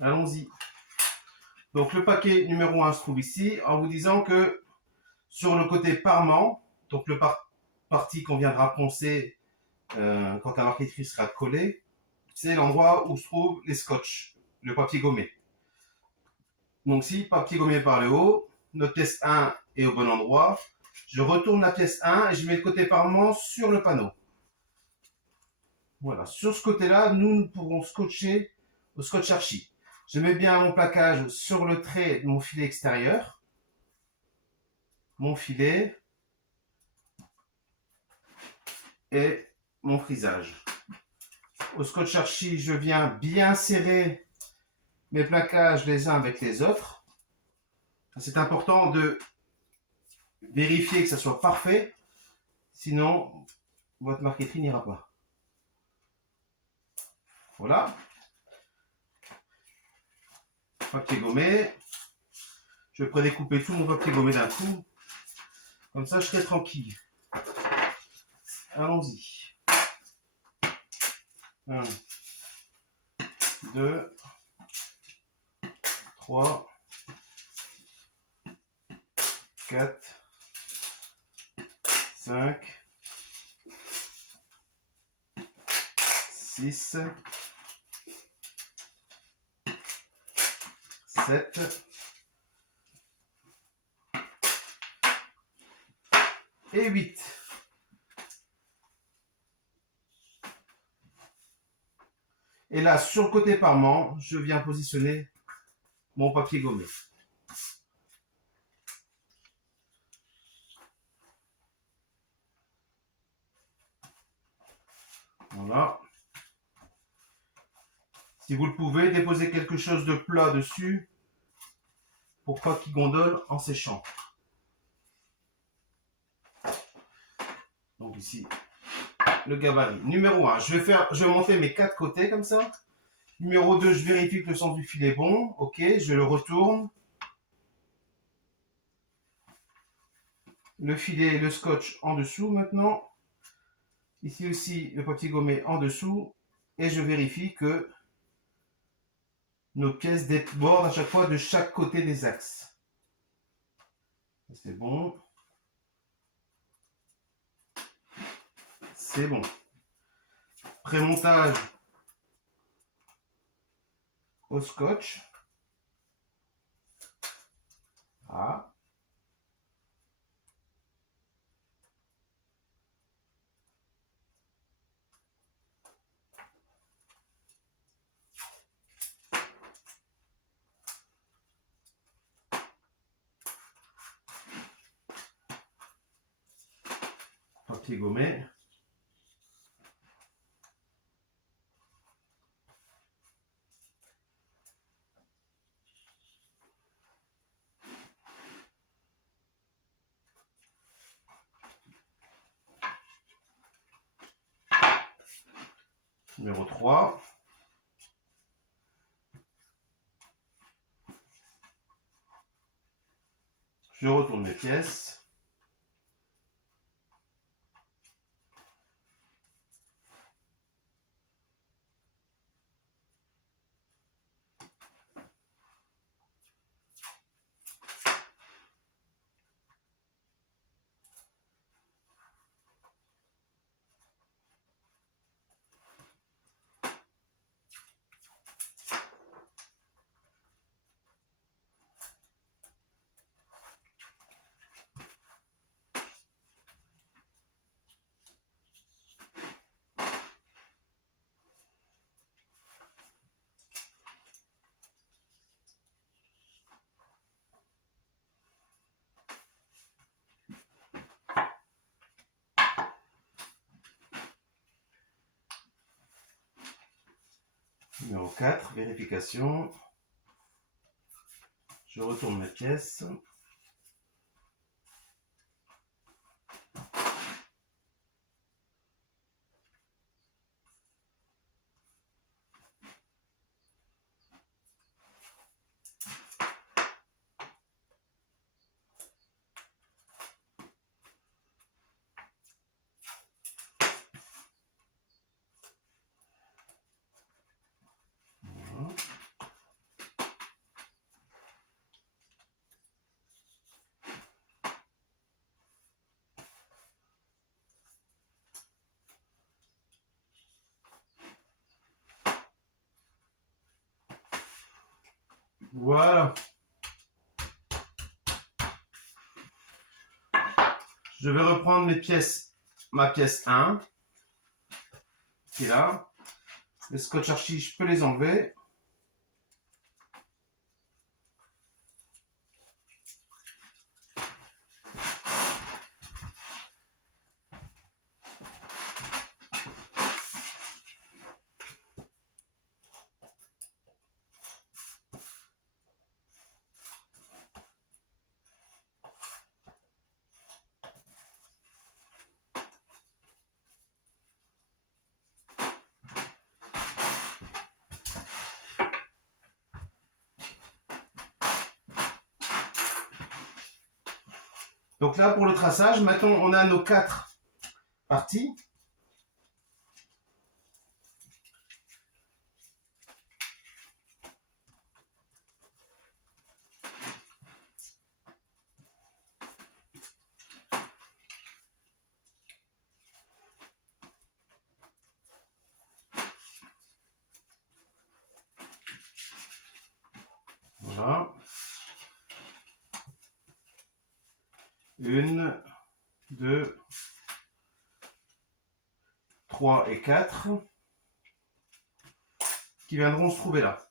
Allons-y. Donc le paquet numéro 1 se trouve ici, en vous disant que sur le côté parement, donc le parti qu'on viendra poncer quand la marqueterie sera collée, c'est l'endroit où se trouvent les scotch, le papier gommé. Donc si papier gommé par le haut, notre pièce 1 est au bon endroit, je retourne la pièce 1 et je mets le côté parement sur le panneau. Voilà, sur ce côté-là, nous pourrons scotcher au scotch archi. Je mets bien mon plaquage sur le trait de mon filet extérieur. Mon filet et mon frisage. Au scotch archi, je viens bien serrer mes plaquages les uns avec les autres. C'est important de vérifier que ça soit parfait, sinon votre marqueterie n'ira pas. Voilà. Papier gommé. Je vais prédécouper tout mon papier gommé d'un coup. Comme ça, je serai tranquille. Allons-y. 1, 2, 3, 4, 5, 6, 7 et 8. Et là, sur le côté parement, je viens positionner mon papier gommé. Voilà. Si vous le pouvez, déposez quelque chose de plat dessus pour pas qu'il gondole en séchant. Donc ici, le gabarit. Numéro 1, je vais monter mes 4 côtés comme ça. Numéro 2, je vérifie que le sens du fil est bon. Ok, je le retourne. Le filet, le scotch en dessous maintenant. Ici aussi, le papier gommé en dessous. Et je vérifie que nos pièces débordent à chaque fois de chaque côté des axes. C'est bon. C'est bon. Prémontage au scotch. Ah. Papier gommé. Numéro 3. Je retourne mes pièces. Numéro 4, vérification. Je retourne mes pièces. Voilà. Voilà. Je vais reprendre ma pièce 1, qui est là. Les scotch archi, je peux les enlever. Donc là, pour le traçage, maintenant, on a nos 4 parties. Voilà. 1, 2, 3 et 4 qui viendront se trouver là.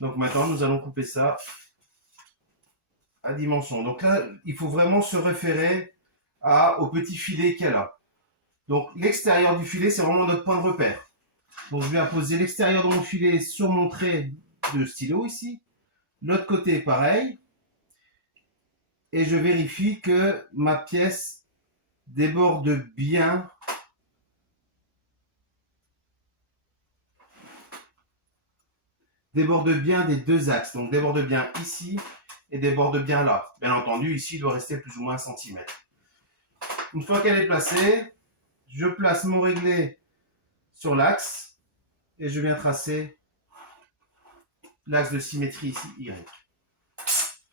Donc maintenant, nous allons couper ça à dimension. Donc là, il faut vraiment se référer au petit filet qu'il y a là. Donc l'extérieur du filet, c'est vraiment notre point de repère. Donc je viens poser l'extérieur de mon filet sur mon trait de stylo ici. L'autre côté, pareil. Et je vérifie que ma pièce déborde bien des deux axes. Donc déborde bien ici et déborde bien là. Bien entendu, ici, il doit rester plus ou moins 1 cm. Une fois qu'elle est placée, je place mon réglé sur l'axe et je viens tracer l'axe de symétrie ici, Y.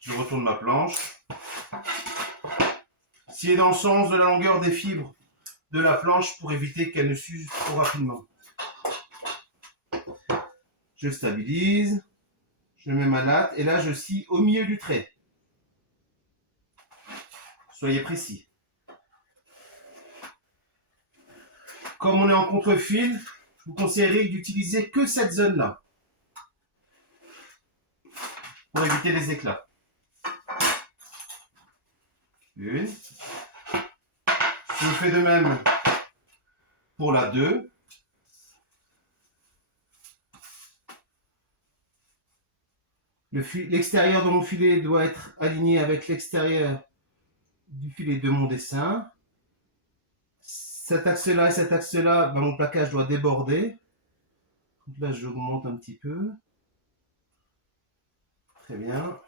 Je retourne ma planche. S'il est dans le sens de la longueur des fibres de la planche pour éviter qu'elle ne s'use trop rapidement. Je stabilise, je mets ma latte et là je scie au milieu du trait. Soyez précis. Comme on est en contre-fil, je vous conseillerais d'utiliser que cette zone-là pour éviter les éclats. 1. Je fais de même pour la 2. L'extérieur de mon filet doit être aligné avec l'extérieur du filet de mon dessin. Cet axe-là et cet axe-là, mon plaquage doit déborder. Donc là, j'augmente un petit peu. Très bien.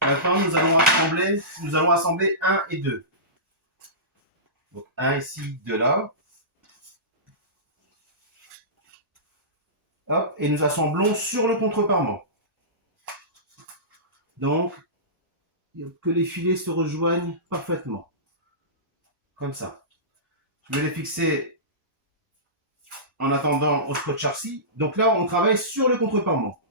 Maintenant, nous allons assembler 1 et 2. Donc 1 ici, 2 là. Hop, et nous assemblons sur le contreparement. Donc, que les filets se rejoignent parfaitement. Comme ça. Je vais les fixer en attendant au scotch archi. Donc là, on travaille sur le contreparement.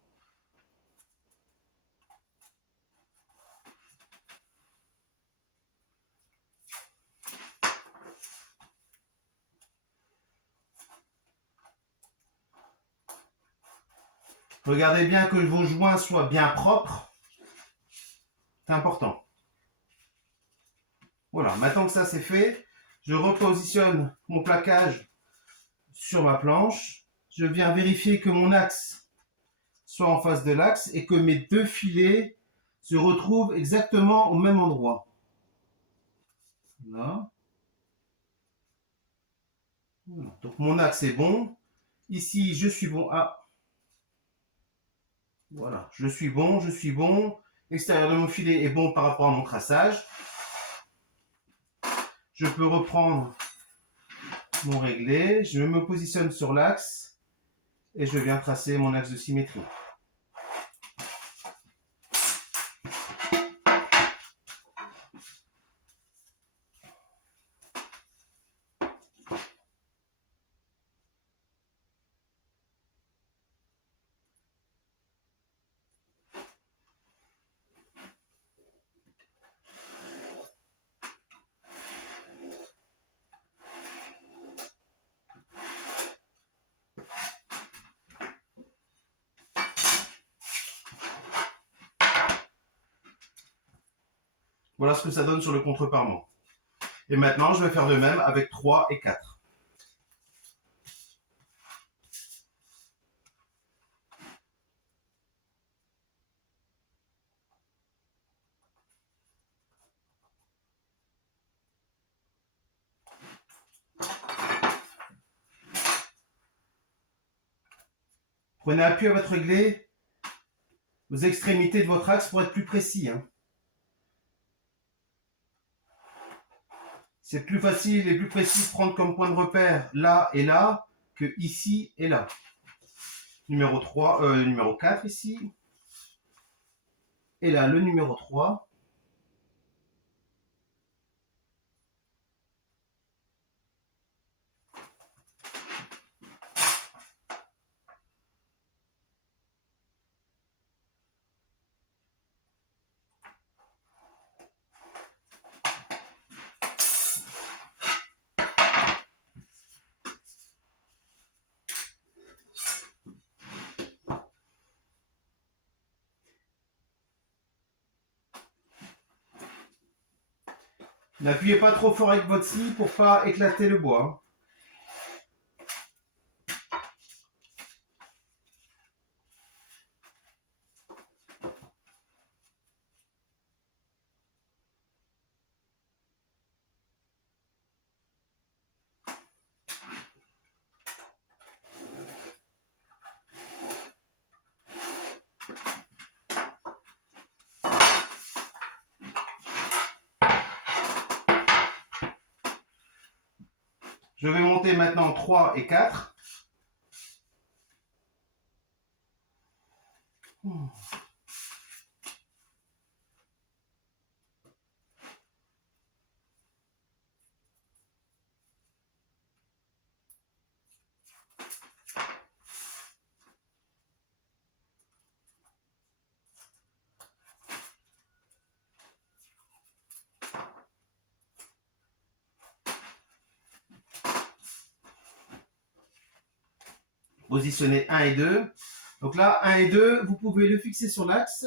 Regardez bien que vos joints soient bien propres. C'est important. Voilà, maintenant que ça c'est fait, je repositionne mon plaquage sur ma planche. Je viens vérifier que mon axe soit en face de l'axe et que mes deux filets se retrouvent exactement au même endroit. Là. Donc mon axe est bon. Ici, je suis bon. Ah, voilà, je suis bon, je suis bon. L'extérieur de mon filet est bon par rapport à mon traçage. Je peux reprendre mon réglé. Je me positionne sur l'axe et je viens tracer mon axe de symétrie. Voilà ce que ça donne sur le contre-parement. Et maintenant, je vais faire de même avec 3 et 4. Prenez appui à votre réglé, aux extrémités de votre axe pour être plus précis. C'est plus facile et plus précis de prendre comme point de repère là et là que ici et là. Numéro 4 ici. Et là, le numéro 3. N'appuyez pas trop fort avec votre scie pour pas éclater le bois. Je vais monter maintenant 3 et 4. Positionnez 1 et 2. Donc là, 1 et 2, vous pouvez le fixer sur l'axe.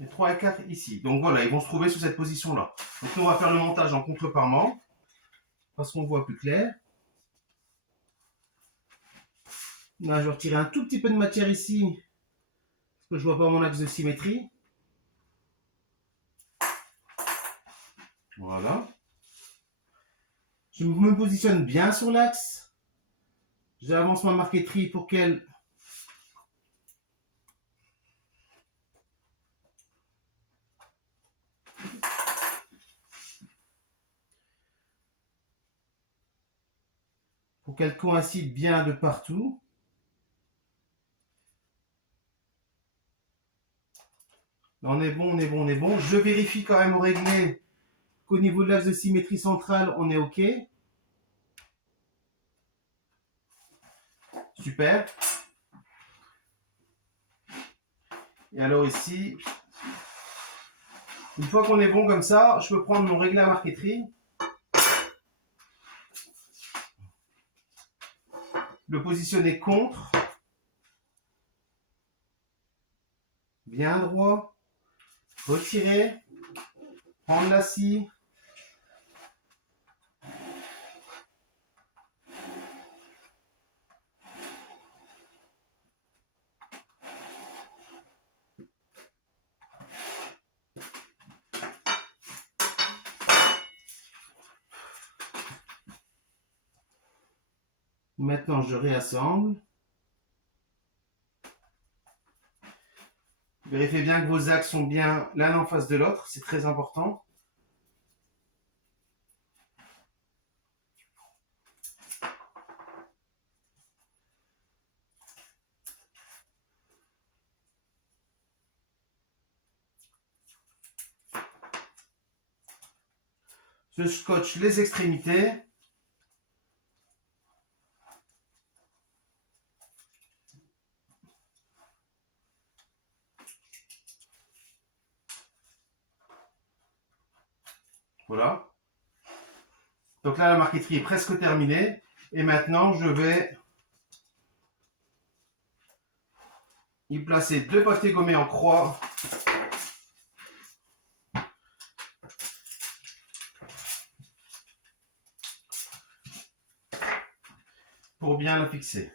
Et 3 et 4 ici. Donc voilà, ils vont se trouver sur cette position-là. Donc nous, on va faire le montage en contre-parement, parce qu'on voit plus clair. Là, je vais retirer un tout petit peu de matière ici, parce que je vois pas mon axe de symétrie. Voilà. Je me positionne bien sur l'axe. J'avance ma marqueterie pour qu'elle coïncide bien de partout. Là, on est bon, on est bon, on est bon. Je vérifie quand même au réglé qu'au niveau de l'axe de symétrie centrale, on est OK. Super. Et alors ici, une fois qu'on est bon comme ça, je peux prendre mon réglé à marqueterie, le positionner contre, bien droit, retirer, prendre la scie. Maintenant, je réassemble. Vérifiez bien que vos axes sont bien l'un en face de l'autre, c'est très important. Je scotche les extrémités. Voilà. Donc là, la marqueterie est presque terminée. Et maintenant, je vais y placer 2 papiers gommés en croix. Pour bien la fixer.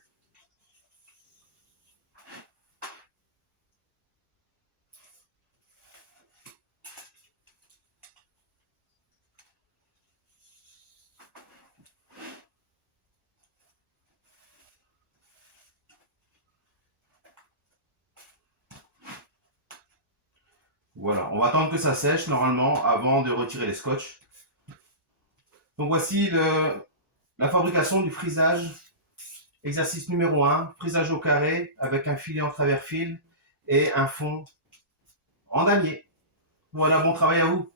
Voilà, on va attendre que ça sèche normalement avant de retirer les scotch. Donc voici la fabrication du frisage. Exercice numéro 1, frisage au carré avec un filet en travers fil et un fond en damier. Voilà, bon travail à vous.